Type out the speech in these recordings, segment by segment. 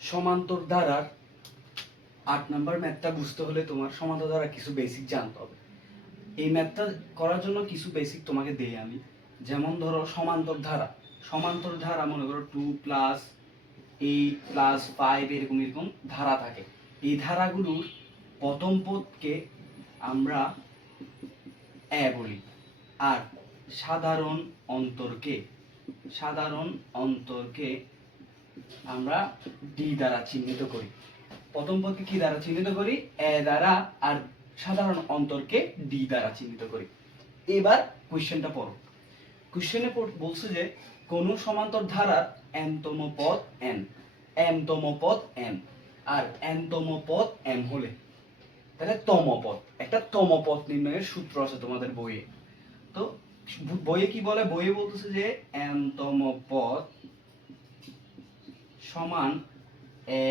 সমান্তর ধারার আট নাম্বার ম্যাথটা বুঝতে হলে তোমার সমান্তর ধারা কিছু বেসিক জানতে হবে। এই ম্যাথটা করার জন্য কিছু বেসিক তোমাকে দেই আমি। যেমন ধরো সমান্তর ধারা। সমান্তর ধারা মনে করো two plus eight plus five এরকম এরকম ধারা থাকে। এই ধারাগুলোর প্রথম পদকে আমরা এ বলি। আর সাধারণ অন্তরকে সাধারণ অন্তরকে আমরা ডি দ্বারা চিহ্নিত করি। প্রথম পদকে কি দ্বারা চিহ্নিত করি? এ দ্বারা আর সাধারণ অন্তরকে ডি দ্বারা চিহ্নিত করি। এবার কোশ্চেনটা পড়ো। কোশ্চেনে বলছে যে, কোন সমান্তর ধারার এনতম পদ এন এমতম পদ এম আর এনতম পদ এম হলে? তাহলে তম পদ, একটা তম পদ নির্ণয়ের সূত্র আছে তোমাদের বইয়ে। তো বইয়ে কি বলে? বইয়ে বলতেছে যে এনতম পদ সমান a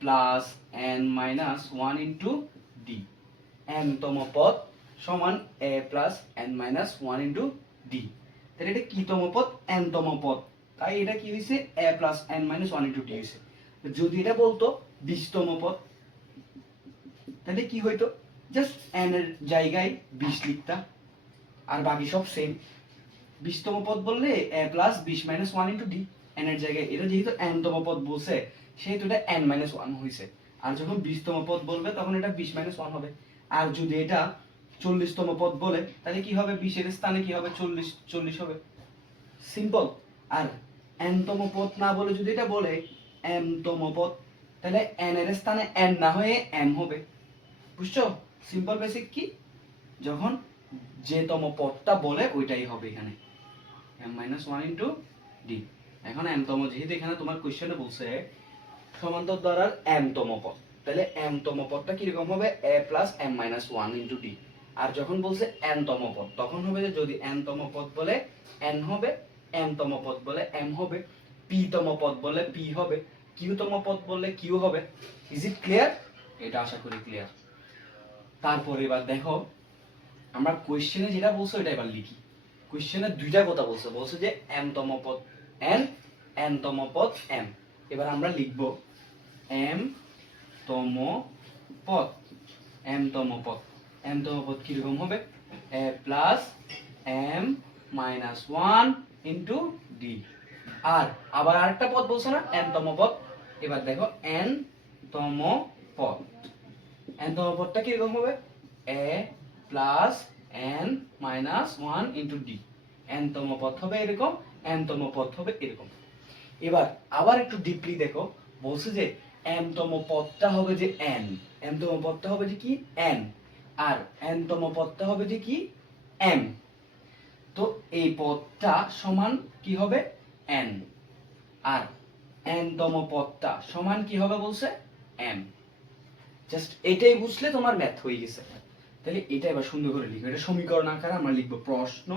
plus n minus one into d এনতম পদ সমান a plus n minus one into d তাহলে এটা কি তম পদ? এনতম পদ। তাই এটা কি হয়েছে a plus n minus one into d হয়েছে যদি এটা বলতো বিশতম পদ, তাহলে কি হইতো? জাস্ট এন এর জায়গায় বিশ লিখতা, আর বাকি সব সেম বিশতম পদ বললে এ প্লাস বিশ minus one into d n এর জায়গায়, এটা যেহেতু এন তম পদ বলছে, সেহেতু এটা এন মাইনাস ওয়ান হয়েছে আর যখন বিশতম পদ বলবে, তখন এটা বিশ মাইনাস ওয়ান হবে। আর যদি এটা চল্লিশতম পদ বলে, তাহলে কি হবে? বিশের স্থানে কি হবে? চল্লিশ চল্লিশ হবে। সিম্পল আর এন তম পদ না বলে যদি এটা বলে এম তম পদ, তাহলে এন এর স্থানে এন না হয়ে এম হবে। বুঝছ? সিম্পল বেসিক কি? যখন যে তম পদটা বলে, ওইটাই হবে এখানে। M minus one into d এখন এম তম যেহেতু এখানে তোমার কোয়েশ্চেনে বলছে সমান্তর দ্বারার এম তম পদ। তাহলে এম তম পদটা কীরকম হবে? A plus m minus one into d আর যখন বলছে এন তম পদ তখন হবে যে যদি এন তম পদ বলে এন হবে এম তম পদ বলে এম হবে পি তম পদ বলে পি হবে কিউ তম পদ বললে কিউ হবে। ইজ ইট ক্লিয়ার এটা আশা করি ক্লিয়ার তারপর এবার দেখো আমরা কোয়েশ্চেনে যেটা বলছো এটা এবার লিখি। কোয়েশ্চেনে দুইটা কথা বলছে। বলছে যে এম তম পদ এন এন তম পদ এম এবার আমরা লিখব এম তম পদ এম তম পদ। এম তম পদ কীরকম হবে? A plus m minus one into d আর আবার আরেকটা পদ বলছে না? এন তম পদ। এবার দেখো এন তম পদ। এন তম পদটা কীরকম হবে? A plus n minus one into d n তম পদ হবে এরকম এন তম পদ হবে এরকম। এবার আবার একটু ডিপলি দেখো, বলছে যে এম তম পদটা হবে যে এন এম তম পদটা হবে যে কি? এন আর এন তম পদটা হবে যে কি? এম তো এই পদটা সমান কি হবে? এন আর এন তম পদটা সমান কি হবে বলছে? এম জাস্ট এটাই বুঝলে তোমার ম্যাথ হয়ে গেছে। তাহলে এটা এবার সুন্দর করে লিখো। এটা সমীকরণ আকারে আমরা লিখব প্রশ্ন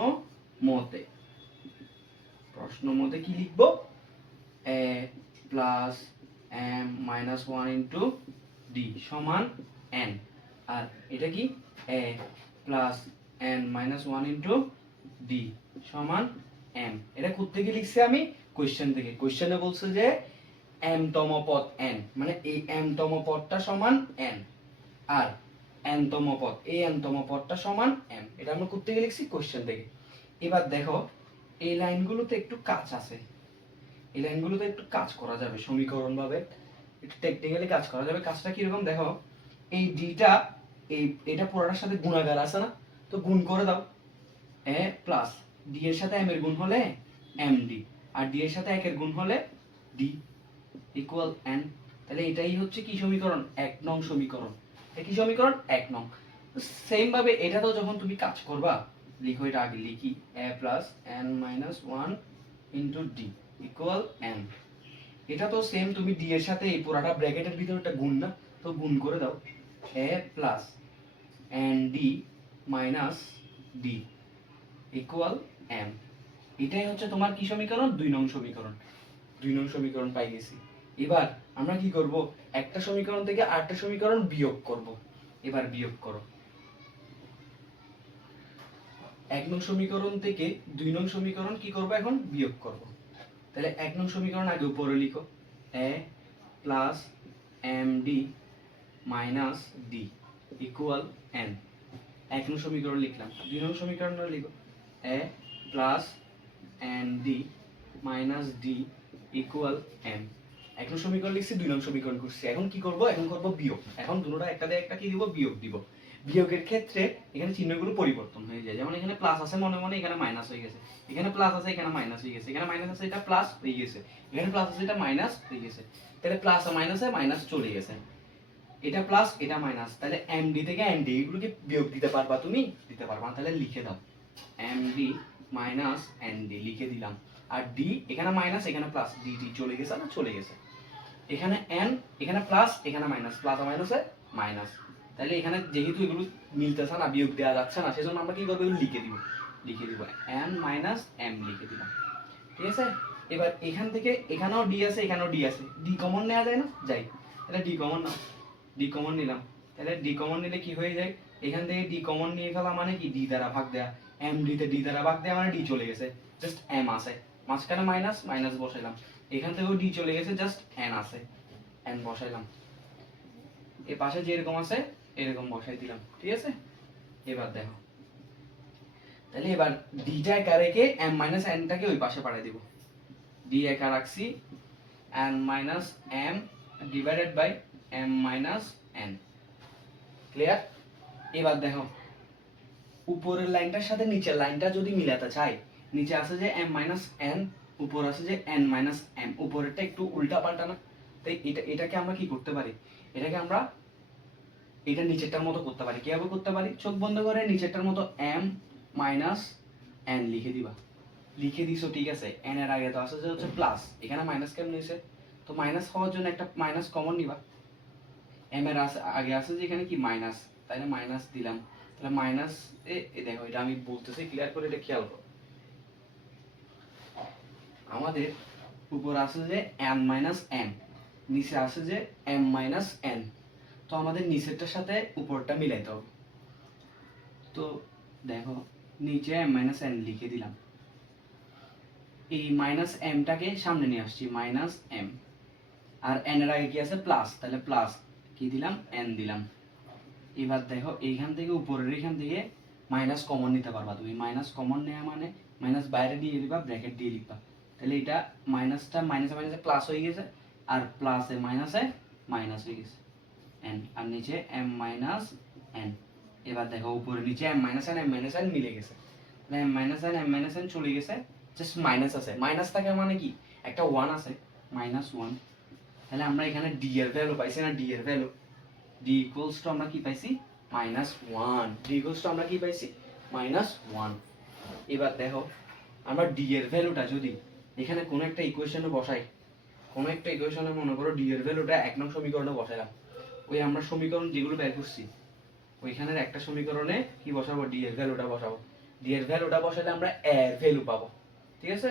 মতে। প্রশ্ন মতে কি লিখব? A plus m minus one into d সমান এন আর এটা কি? A plus n minus one into d সমান এম এটা কোথেকে লিখছি আমি কোয়েশ্চেন থেকে। কোয়েশ্চেনে বলছে যে এম তম পদ এন মানে এই এম তম পদটা সমান এন আর এন তম পদ, এই এন তম পদটা সমান এম এটা আমরা কোথেকে লিখছি কোয়েশ্চেন থেকে। এবার দেখো এই লাইনগুলোতে একটু কাজ আছে। এই লাইনগুলোতে একটু কাজ করা যাবে সমীকরণ ভাবে একটু টেকনিক্যালি কাজ করা যাবে। কাজটা কীরকম দেখো, এই ডিটা এই, এটা পুরোটার সাথে গুণাগার আছে না? তো গুণ করে দাও। এ প্লাস ডি এর সাথে এম এর গুণ হলে এম ডি আর ডি এর সাথে একের গুণ হলে ডি ইকুয়াল এন তাহলে এটাই হচ্ছে কি সমীকরণ? এক নং সমীকরণ। কি সমীকরণ, এক নং। সেম ভাবে এটাতেও যখন তুমি কাজ করবা লিখো এটা আগে লিখি a plus n minus one into d equal n এটা তো সেম তুমি ডি এর সাথে এই পুরাটা ব্র্যাকেটের ভিতরে একটা গুণ না, তো গুণ করে দাও। A plus n d minus d equal m এটাই হচ্ছে তোমার কি সমীকরণ? দুই নং সমীকরণ। দুই নং সমীকরণ পাই গেছি। এবার আমরা কি করব? একটা সমীকরণ থেকে আরেকটা সমীকরণ বিয়োগ করব। এবার বিয়োগ করো। এক নং সমীকরণ থেকে দুই নং সমীকরণ কি করব এখন? বিয়োগ করব। তাহলে এক নং সমীকরণ আগে উপরে লিখো। A plus m d minus d equal n এক নং সমীকরণ লিখলাম। দুই নং সমীকরণ লিখো। A plus n d minus d equal m এক নং সমীকরণ লিখছি দুই নং সমীকরণ করছি। এখন কি করব? এখন করব বিয়োগ। এখন দুটোটা একটা দিয়ে একটা কি দিব? বিয়োগ দিব। বিয়োগের ক্ষেত্রে এখানে চিহ্নগুলো পরিবর্তন হয়ে যায়। যেমন এখানে প্লাস আছে মনে মনে, এখানে মাইনাস হয়ে গেছে। এখানে প্লাস আছে, এখানে মাইনাস হয়ে গেছে। এখানে মাইনাস আছে, এটা প্লাস হয়ে গেছে। এখানে প্লাস আছে, এটা মাইনাস হয়ে গেছে। তাহলে প্লাস আর মাইনাসে মাইনাস চলে গেছে। এটা প্লাস এটা মাইনাস তাহলে এম ডি থেকে এম ডি এগুলোকে বিয়োগ দিতে পারবা তুমি? দিতে পারবা তাহলে লিখে দাও। M d minus n d লিখে দিলাম। আর ডি এখানে মাইনাস এখানে প্লাস ডি ডি চলে গেছে না? চলে গেছে। এখানে এন এখানে প্লাস এখানে মাইনাস প্লাস আর মাইনাসে মাইনাস তাহলে এখানে যেহেতু এগুলো মিলতেছে না, বিয়োগ দেওয়া যাচ্ছে না, সেজন্য আমরা কি করব এগুলো লিখে দিব? লিখে দিব এন মাইনাস এম লিখে দিলাম। ঠিক আছে? এবার এখান থেকে এখানেও ডি আছে, এখানেও ডি আছে। ডি কমন নেওয়া যায় না? যাই। তাহলে ডি কমন নাও। ডি কমন নিলাম। তাহলে ডি কমন নিলে কি হয়ে যায়? এখান থেকে ডি কমন নিয়ে ফেলা মানে কি? ডি দ্বারা ভাগ দেয়া। এম ডি তে ডি দ্বারা ভাগ দেয়া মানে ডি চলে গেছে। জাস্ট এম আছে। মাঝখানে মাইনাস মাইনাস বসাইলাম। এখান থেকেও ডি চলে গেছে জাস্ট এন আছে। এন বসাইলাম। এ পাশে যেরকম আছে, এরকম বসাই দিলাম। ঠিক আছে? এবার দেখো। তাহলে এবার ডিটা একা রেখে এম মাইনাস এনটাকে ওই পাশে পাঠিয়ে দিব। ডি একা রাখছি n minus m divided by m minus n clear এবার দেখো। উপরের লাইনটার সাথে নিচের লাইনটা যদি মিলাতে চাই নিচে আছে যে এম মাইনাস এন উপর আছে যে এন মাইনাস এম উপরেরটা একটু উল্টা পাল্টা না। তাই এটা, এটাকে আমরা কি করতে পারি? এটাকে আমরা এটা নিচেরটার মতো করতে পারি। কীভাবে করতে পারি? চোখ বন্ধ করে নিচেরটার মতো এম মাইনাস এন লিখে দিবা। লিখে দিছো, ঠিক আছে? এন এর আগে তো আছে যে হচ্ছে প্লাস এখানে মাইনাস কেমন হয়েছে তো মাইনাস হওয়ার জন্য একটা মাইনাস কমন নিবা। এম এর আগে আছে যে এখানে কি মাইনাস তাহলে মাইনাস দিলাম। তাহলে মাইনাস এ দেখো, এটা আমি বলতেছি ক্লিয়ার করে এটা খেয়াল করো। আমাদের উপর আছে যে এম মাইনাস এন নিচে আছে যে এম মাইনাস এন তো আমাদের নিচেরটার সাথে উপরটা মিলাইতে হবে। তো দেখো, নিচে এম মাইনাস এন লিখে দিলাম। এই মাইনাস এমটাকে সামনে নিয়ে আসছি মাইনাস এম আর এন এর আগে কি আছে? প্লাস তাহলে প্লাস কি দিলাম? এন দিলাম। এবার দেখো, এইখান থেকে উপরের এখান থেকে মাইনাস কমন নিতে পারবা তুমি। মাইনাস কমন নেওয়া মানে মাইনাস বাইরে দিয়ে দিবা ব্র্যাকেট দিয়ে লিখবা। তাহলে এটা মাইনাসটা মাইনাসে মাইনাসে প্লাস হয়ে গেছে, আর প্লাসে মাইনাসে মাইনাস হয়ে গেছে। এন আর নিচে এম মাইনাস এন এবার দেখো উপরে নিচে m minus n m minus n মিলে গেছে। তাহলে m minus n m minus n চলে গেছে জাস্ট মাইনাস আছে। মাইনাস থাকে মানে কি? একটা ওয়ান আছে মাইনাস ওয়ান তাহলে আমরা এখানে ডি এর ভ্যালু পাইছি না ডি এর ভ্যালু ডি ইকুয়ালস টু আমরা কি পাইছি? Minus one d equals to আমরা কি পাইছি? মাইনাস ওয়ান এবার দেখো, আমরা ডি এর ভ্যালুটা যদি এখানে কোনো একটা ইকুয়েশনে বসাই। কোনো একটা ইকুয়েশনে মনে করো ডি এর ভ্যালুটা এক নং সমীকরণে বসাইলাম। ওই আমরা সমীকরণ যেগুলো বের করছি, ওইখানের একটা সমীকরণে কি বসাবো? ডি এর ভ্যালুটা বসাবো। ডি এর ভ্যালুটা বসালে আমরা এর ভ্যালু পাবো। ঠিক আছে?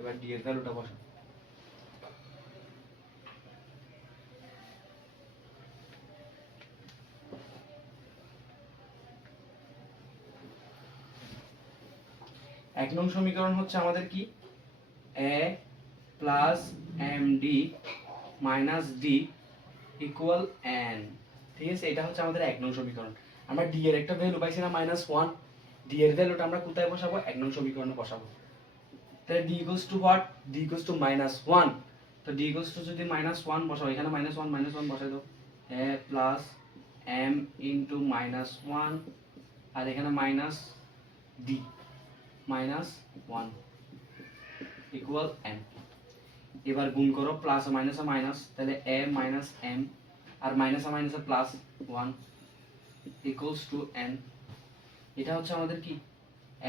এবার ডি এর ভ্যালুটা বসাবো। এক নং সমীকরণ হচ্ছে আমাদের কি? A plus m d minus d equal n ঠিক আছে? এটা হচ্ছে আমাদের এক নং সমীকরণ। আমরা ডি এর একটা ভ্যালু পাইছি না মাইনাস ওয়ান ডি এর ভ্যালুটা আমরা কোথায় বসাবো? এক নং সমীকরণে বসাবো। তাহলে d equals to what d equals to minus one তো ডি ইকুয়ালস টু যদি মাইনাস ওয়ান বসাবো এখানে মাইনাস ওয়ান মাইনাস ওয়ান বসাই দাও। A plus m into minus one আর এখানে minus d minus one equal m এবার গুণ করো প্লাস মাইনাস মাইনাস তাহলে a minus M R minus minus plus one equals to n এটা হচ্ছে আমাদের কি?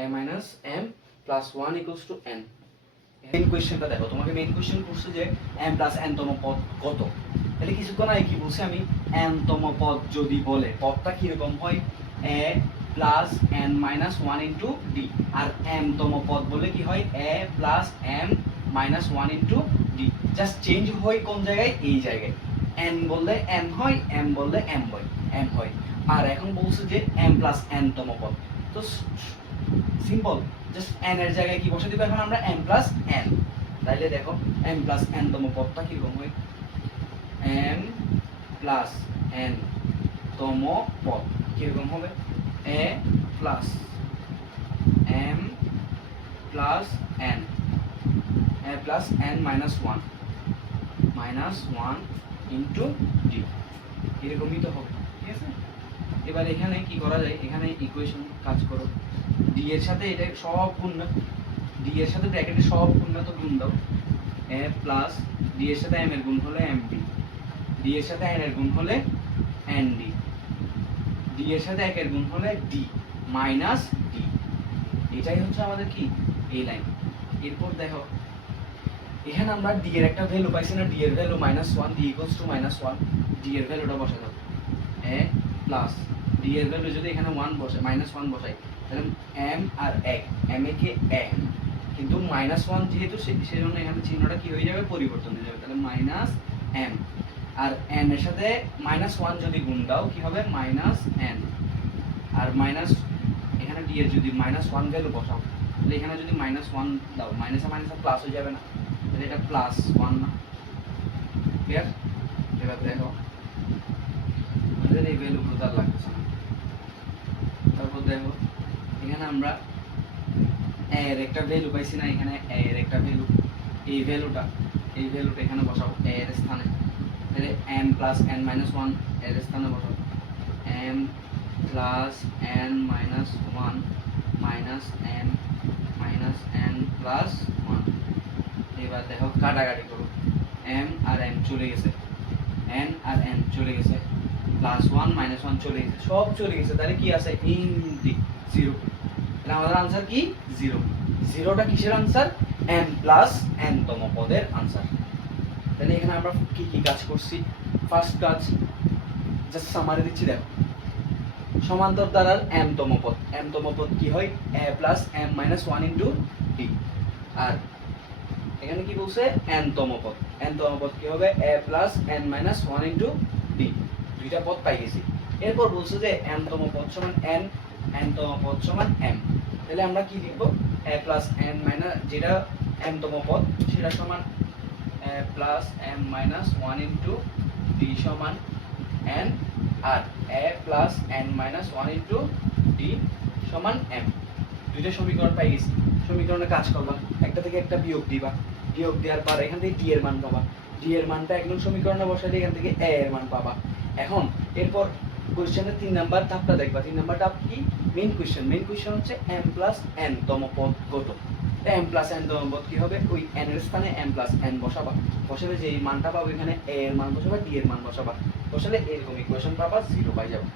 A minus m plus one equals to n main কোয়েশ্চেনটা দেখো, তোমাকে মেইন কোয়েশ্চেন করছে যে এম প্লাস এন তম পদ কত? তাহলে কিছুক্ষণ আগে কি বলছি আমি? এন তম পদ যদি বলে, পদটা কীরকম হয়? A plus n minus one into d R M তম পদ বলে কি হয়? A plus m minus one into d just change হয় কোন জায়গায়? এই জায়গায়। এন বললে এন হয় এম বললে এম হয় এম হয়। আর এখন বলছে যে এম প্লাস এন তম পদ। তো সিম্পল জাস্ট এন এর জায়গায় কি বসে দিব এখন আমরা? এম প্লাস এন তাইলে দেখো এম প্লাস এন তম পদটা কীরকম হয়? এম প্লাস এন তম পদ। কীরকম হবে? A plus m plus n a plus n minus one minus one into d এরকমই তো হবে, ঠিক আছে? এবার এখানে কি করা যায়? এখানে ইকুয়েশন কাজ করো। ডি এর সাথে এটা সব গুণ ডি এর সাথে ব্র্যাকেটে সব গুণ তো গুণ দাও। এ প্লাস ডি এর সাথে এম এর গুণ হলে এম ডি ডি এর সাথে এন এর গুণ হলে এন ডি ডি এর সাথে একের গুণ হলে ডি মাইনাস ডি এটাই হচ্ছে আমাদের কি? এই লাইন এরপর দেখো, এখানে আমরা ডি এর একটা ভ্যালু পাইছি না ডি এর value minus one d equals to minus one d এর ভ্যালুটা বসা দাও। এ প্লাস ডি এর ভ্যালু যদি এখানে ওয়ান বসে মাইনাস ওয়ান বসাই, তাহলে এম আর এক এম এ কে এম কিন্তু মাইনাস ওয়ান যেহেতু সে- জন্য এখানে চিহ্নটা কি হয়ে যাবে? পরিবর্তন হয়ে যাবে। তাহলে মাইনাস এম আর এন এর সাথে মাইনাস ওয়ান যদি গুণ দাও, কি হবে? মাইনাস এন আর মাইনাস এখানে ডি এর যদি মাইনাস ওয়ান ভ্যালু বসাও, তাহলে এখানে যদি মাইনাস ওয়ান দাও মাইনাসে মাইনাসে প্লাস হয়ে যাবে না। তাহলে এটা প্লাস ওয়ান না। ক্লিয়ার এবার দেখো। আমাদের এই তার লাগছে তারপর দেখো, এখানে আমরা এর একটা ভ্যালু পাইছি না, এখানে এর একটা ভ্যালু এই ভ্যালুটা এই ভ্যালুটা এখানে বসাবো এর স্থানে। M প্লাস n মাইনাস ওয়ানের স্থানে বসাবো m plus n minus one minus n minus n plus one এবার দেখো কাটাকাটি করো। M আর n চলে গেছে। N আর n চলে গেছে। প্লাস ওয়ান মাইনাস ওয়ান চলে গেছে। সব চলে গেছে। তাহলে কি আছে? ইন দি জিরো তাহলে আমাদের আনসার কি? জিরো জিরোটা কিসের আনসার এম প্লাস এন তম পদের আনসার তাহলে এখানে আমরা কি কি কাজ করছি? ফার্স্ট কাজ জাস্ট সামারি দিচ্ছি, দেখো। সমান্তর দ্বারার এম তম পদ। এম তম পদ কি হয়? A plus m minus one into d আর এখানে কি বলছে? এন তম পদ। এন তম পদ কি হবে? A plus n minus one into d দুইটা পদ পাই গেছি। এরপর বলছে যে এন তম পদ সমান এন এন তম পদ সমান এম তাহলে আমরা কি লিখব? এ প্লাস এন মাইনাস যেটা এম তম পদ, সেটা সমান plus m minus one into d সমান N R. A plus n minus one into d সমান এম। দুইটা সমীকরণ পাই গেছি। সমীকরণে কাজ করবা। একটা থেকে একটা বিয়োগ দিবা। বিয়োগ দেওয়ার পর এখান থেকে ডি এর মান পাবা। ডি এর মানটা একদম সমীকরণে বসালে এখান থেকে এ এর মান পাবা। এখন এরপর কোশ্চেনের তিন নাম্বার ধাপটা দেখবা। তিন নাম্বার ধাপ কি? মেইন কোশ্চেন মেইন কোশ্চেন হচ্ছে এম প্লাস এন তম পদ কত এম প্লাস এন তম কী হবে? ওই এন এর স্থানে এম প্লাস এন বসাবা। বসালে যে এই মানটা পাবো এখানে এ এর মান বসাবা ডি এর মান বসাবা। বসালে এরকম ইকুয়েশন পাবা জিরো পাই যাবে।